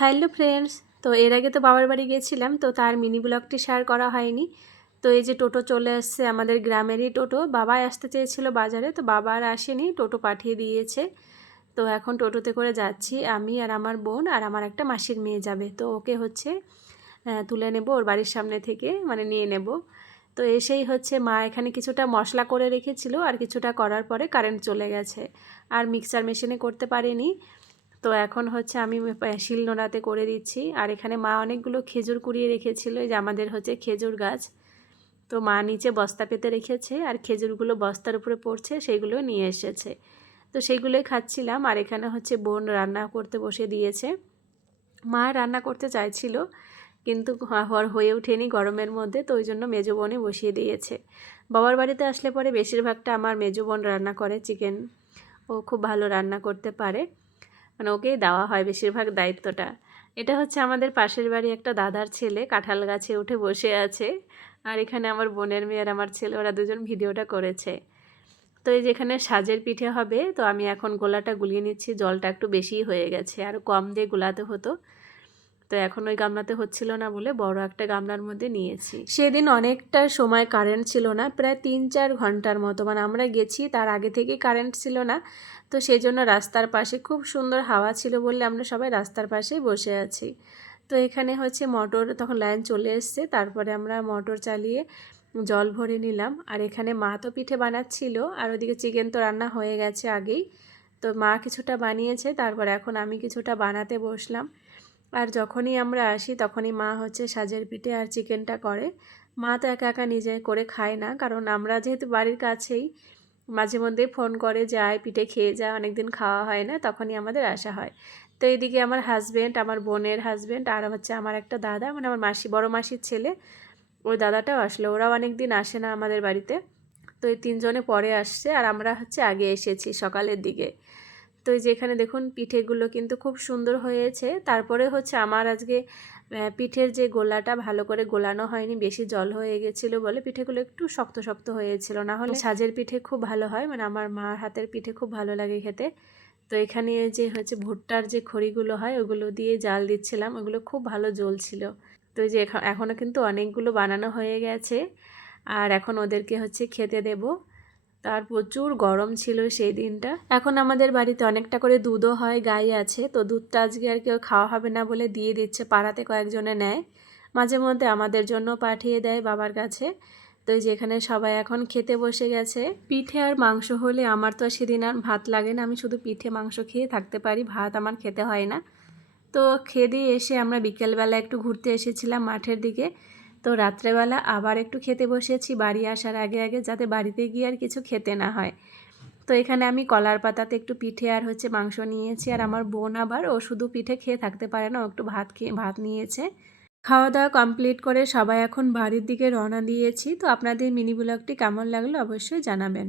Hello friends, তো এর আগে তো বাবার বাড়ি গেছিলাম, তো তার মিনি ব্লগটি শেয়ার করা হয়নি। তো এই যে টোটো চলে আসছে, আমাদের গ্রামেরই টোটো। বাবাই আসতে চেয়েছিল বাজারে, তো বাবা আর আসেনি, টোটো পাঠিয়ে দিয়েছে। তো এখন টোটোতে করে যাচ্ছি আমি আর আমার বোন, আর আমার একটা মাসির মেয়ে যাবে। তো ওকে হচ্ছে তুলে নেব ওর বাড়ির সামনে থেকে, মানে নিয়ে নেব। তো এসেই হচ্ছে মা এখানে কিছুটা মশলা করে রেখেছিল, আর কিছুটা করার পরে কারেন্ট চলে গেছে, আর মিক্সার মেশিনে করতে পারিনি। তো এখন হচ্ছে আমি শিলনোড়াতে করে দিচ্ছি। আর এখানে মা অনেকগুলো খেজুর কুড়িয়ে রেখেছিল, এই যে আমাদের হচ্ছে খেজুর গাছ। তো মা নিচে বস্তা পেতে রেখেছে, আর খেজুরগুলো বস্তার উপরে পড়ছে, সেইগুলো নিয়ে এসেছে। তো সেইগুলোই খাচ্ছিলাম। আর এখানে হচ্ছে বোন রান্না করতে বসে দিয়েছে। মা রান্না করতে চাইছিল, কিন্তু হয়ে ওঠেনি গরমের মধ্যে, তো ওই জন্য মেজো বোনে বসিয়ে দিয়েছে। বাবার বাড়িতে আসলে পরে বেশিরভাগটা আমার মেজো বোন রান্না করে চিকেন। ও খুব ভালো রান্না করতে পারে, মানে ওকেই দেওয়া হয় বেশিরভাগ দায়িত্বটা। এটা হচ্ছে আমাদের পাশের বাড়ি একটা দাদার ছেলে কাঁঠাল গাছে উঠে বসে আছে। আর এখানে আমার বোনের মেয়ে আর আমার ছেলে, ওরা দুজন ভিডিওটা করেছে। তো এই যেখানে সাজের পিঠে হবে, তো আমি এখন গোলাটা গুলিয়ে নিচ্ছি। জলটা একটু বেশিই হয়ে গেছে, আর কম দিয়ে গোলাতে হতো। তো এখন ওই গামলাতে হচ্ছিল না বলে বড় একটা গামলার মধ্যে নিয়েছি। সেদিন অনেকটা সময় কারেন্ট ছিল না, প্রায় 3-4 ঘন্টার মতো, মানে আমরা গেছি তার আগে থেকেই কারেন্ট ছিল না। তো সেই জন্য রাস্তার পাশে খুব সুন্দর হাওয়া ছিল বলে আমরা সবাই রাস্তার পাশেই বসে আছি। তো এখানে হচ্ছে মোটর তখন লাইন চলে এসছে, তারপরে আমরা মোটর চালিয়ে জল ভরে নিলাম। আর এখানে মা তো পিঠে বানাচ্ছিল, আর ওদিকে চিকেন তো রান্না হয়ে গেছে আগেই। তো মা কিছুটা বানিয়েছে, তারপর এখন আমি কিছুটা বানাতে বসলাম। আর যখনই আমরা আসি তখনই মা হচ্ছে সাজের পিঠে আর চিকেনটা করে। মা তো একা একা নিজে করে খায় না, কারণ আমরা যেহেতু বাড়ির কাছেই, মাঝে মধ্যেই ফোন করে যে আয় পিঠে খেয়ে যা, অনেকদিন খাওয়া হয় না, তখনই আমাদের আসা হয়। তো এইদিকে আমার হাজব্যান্ড, আমার বোনের হাজব্যান্ড, আর হচ্ছে আমার একটা দাদা, মানে আমার মাসি, বড় মাসির ছেলে, ওই দাদাটাও আসলো। ওরাও অনেক দিন আসে না আমাদের বাড়িতে। তো এই 3 জনে পরে আসছে, আর আমরা হচ্ছে আগে এসেছি সকালের দিকে। তো এই যে এখানে দেখুন পিঠেগুলো কিন্তু খুব সুন্দর হয়েছে। তারপরে হচ্ছে আমার আজকে পিঠের যে গোলাটা ভালো করে গোলানো হয়নি, বেশি জল হয়ে গেছিলো বলে পিঠেগুলো একটু শক্ত শক্ত হয়েছিল। না হলে সাজের পিঠে খুব ভালো হয়, মানে আমার মার হাতের পিঠে খুব ভালো লাগে খেতে। তো এখানে যে হচ্ছে ভুট্টার যে খড়িগুলো হয় ওগুলো দিয়ে জাল দিচ্ছিলাম, ওগুলো খুব ভালো জ্বলছিল। তো এই যে এখনও কিন্তু অনেকগুলো বানানো হয়ে গেছে, আর এখন ওদেরকে হচ্ছে খেতে দেব। তার প্রচুর গরম ছিল সেই দিনটা। এখন আমাদের বাড়িতে অনেকটা করে দুধও হয়, গাই আছে। তো দুধটা আজকে আর কেউ খাওয়া হবে না বলে দিয়ে দিচ্ছে, পাড়াতে কয়েকজনে নেয়, মাঝে মধ্যে আমাদের জন্য পাঠিয়ে দেয় বাবার কাছে। তো এই যেখানে সবাই এখন খেতে বসে গেছে। পিঠে আর মাংস হলে আমার তো সেদিন আর ভাত লাগে না, আমি শুধু পিঠে মাংস খেয়ে থাকতে পারি, ভাত আমার খেতে হয় না। তো খেয়ে দিয়ে এসে আমরা বিকেলবেলা একটু ঘুরতে এসেছিলাম মাঠের দিকে। তো রাত্রেবেলা আবার একটু খেতে বসেছি বাড়ি আসার আগে আগে, যাতে বাড়িতে গিয়ে আর কিছু খেতে না হয়। তো এখানে আমি কলার পাতাতে একটু পিঠে আর হচ্ছে মাংস নিয়েছি, আর আমার বোন আবার ও শুধু পিঠে খেয়ে থাকতে পারে না, ও একটু ভাত নিয়েছে। খাওয়া দাওয়া কমপ্লিট করে সবাই এখন বাড়ির দিকে রওনা দিয়েছি। তো আপনাদের মিনি ব্লগটি কেমন লাগলো অবশ্যই জানাবেন।